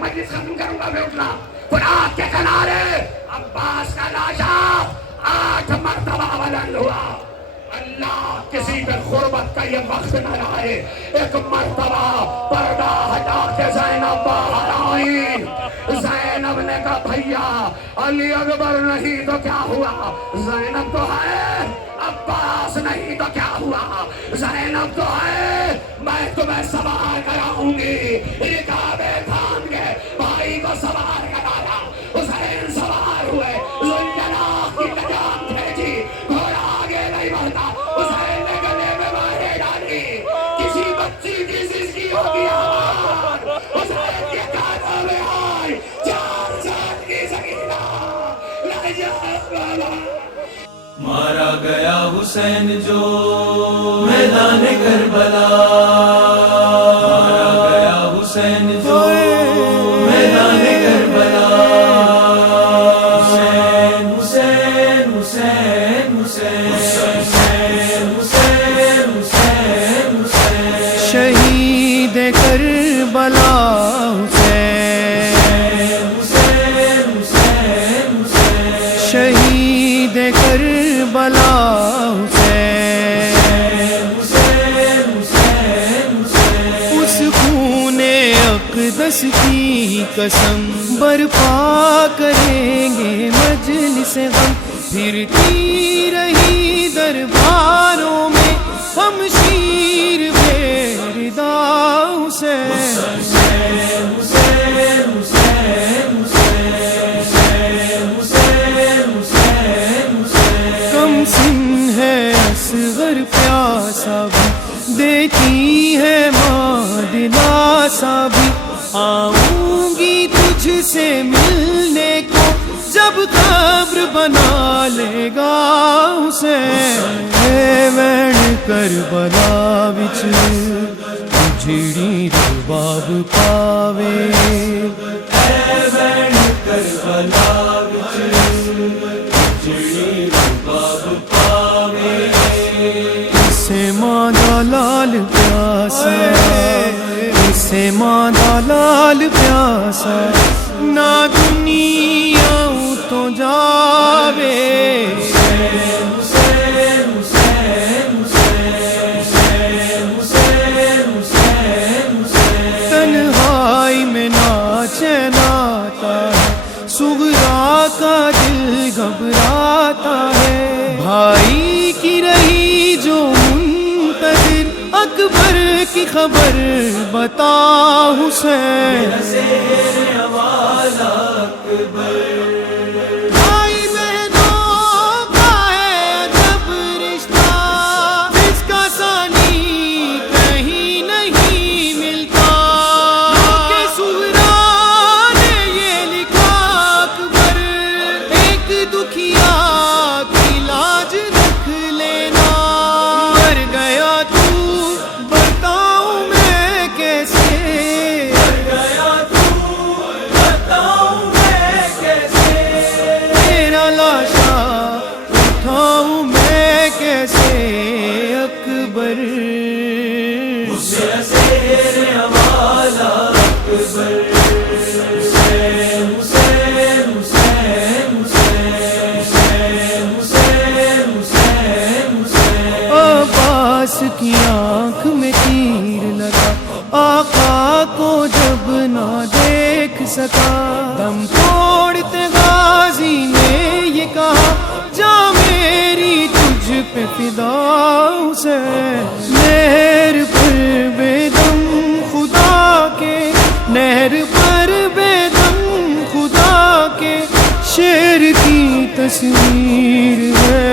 مجلس ختم کروں گا میں اٹھنا فرات کے کنارے عباس کا لاشا 8 مرتبہ بلند ہوا. اللہ کسی پہ غربت کا یہ وقت نہ لائے. ایک مرتبہ پردہ ہٹا کے زینب باہر آئی. زینب نے کہا بھیا علی اکبر نہیں تو کیا ہوا؟ زینب تو ہے. عباس نہیں تو کیا ہوا؟ زینب تو ہے. میں تمہیں سوار کراؤں گی. رکابے تھام کے بھائی کو سوار کرایا. حسین سوار ہوئے. ذوالجناح کی لگام کھینچی. گھوڑا آگے نہیں بڑھتا. حسین نے گلے میں مارے ڈالی. کسی بچی کی زندگی ہو گیا. حسین کے کانوں میں آئی 4 سال کی سکینہ. مارا گیا حسین جو میدان کربلا. مارا گیا حسین جو میدان کربلا. حسین حسین حسین حسین حسین حسین حسین حسین شہید کربلا. شہید کربلا اس خون اقدس کی قسم برپا کریں گے مجلس غم. پھرتی رہی درباروں میں ہم شیر بیردا حسین. سن ہے اصغر پیاسا بھی دیتی ہے ماں دلاسا بھی. آؤں گی تجھ سے ملنے کو جب قبر بنا لے گا حسین. اے وین کربلا وچ اجڑی رباب پاوے. اے وین کربلا وچ اجڑی رباب پاوے. اسے ماں دا لال پیاسا. اسے ماں دا لال پیاسا. نہ دنیا تو جاوے. تنہائی میں ناچے ناتا ہے. سغرا کا دل گھبراتا ہے. بھائی کی رہی جو منتظر اکبر کی خبر بتا حسین. بھائی بہنوں کا ہے عجب رشتہ جس کا ثانی کہیں نہیں ملتا. کہ سغرا نے یہ لکھا اکبر ایک دکھیا کی لاج رکھ لینا. مر گیا تو بتاؤں میں کیسے. مر گیا تو بتاؤں میں کیسے. تیرا لاشا اٹھاؤں میں کیسے اکبر. اسے اسیر حوالہ اکبر. حسین حسین حسین حسین حسین حسین حسین. عباس کی آنکھ میں تیر لگا. آقا کو جب نہ دیکھ سکا. دم توڑتے غازی نے یہ کہا جا میری تجھ پہ فدا حسین. نہر پر بے دم خدا کے. نہر پر بے دم خدا کے. شیر کی تصویر ہے.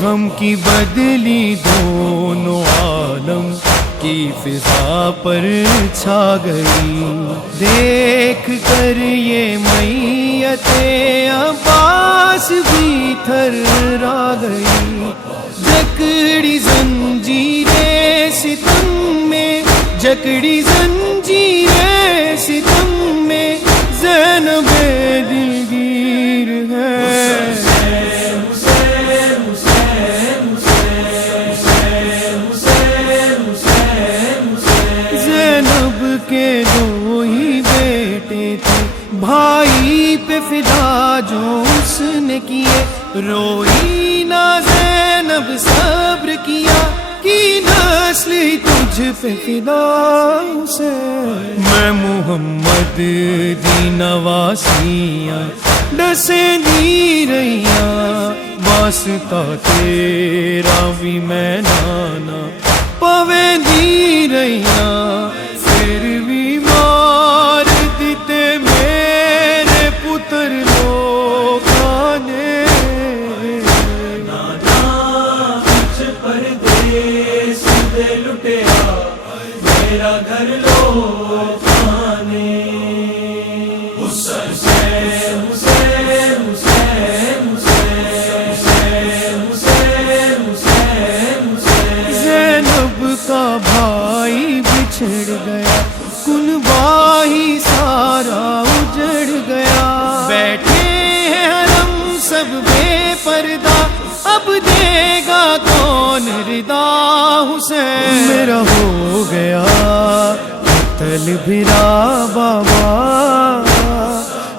غم کی بدلی دونوں عالم کی فضا پر چھا گئی. دیکھ کر یہ میت عباس تھرا گئی، جکڑی زنجیریں ستم میں، جکڑی زنجیریں ستم میں، زینب دلگیر ہے۔ زینب کے دو ہی بیٹے تھے، بھائی پہ فدا جو اس نے کیے، روئی نہ زینب صبر کیا، کی نسل ہی تجھ پہ فدا حسین۔ میں محمد دی نواسیاں ڈسے دی رہیاں، واسطہ تیرا بھی میں نانا پوے دی رہیاں، پھر بھی مار دیتے میرے پتر لوگاں نے۔ نانا کچھ پردیس دے لٹیا، میرا گھر لوگاں نے۔ حسین حسین حسین حسین حسین حسین حسین۔ زینب کا بھائی بچھڑ گیا، کنبہ ہی سارا اجڑ گیا، بیٹھے ہیں حرم سب بے پردہ، اب دے گا کون ردا حسین۔ میرا ہو گیا قتل بھرا بابا،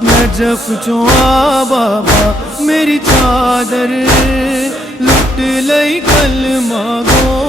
نجف چواں بابا، میری چادر لٹ لئی کلمہ گو